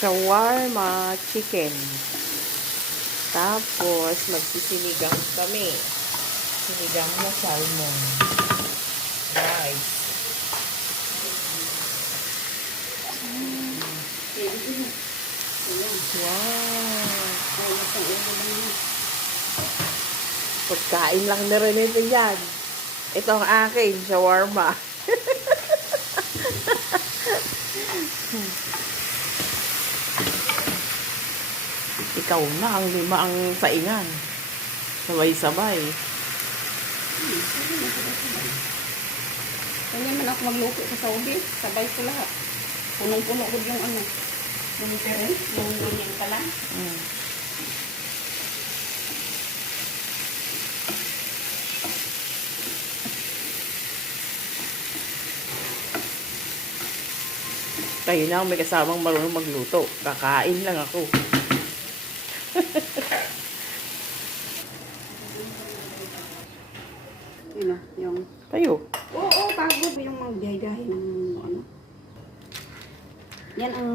shawarma chicken. Tapos, magsisinigang kami. Sinigang na salmon. Rice. Wow! Pagkain lang na rin ito yan. Ito ang akin, shawarma. Ikaw na ang lima ang saingan. Sabay-sabay. Kanya man ako magluto sa Saudi, sabay ko lahat. Punong-puno ko yung ano, yung pere, yung ganyan ka lang. Kayo na ang may kasamang marunong magluto. Kakain lang ako. Yun yung... Tayo. Oo, pagod yung magdahidahin ng ano. Yan ang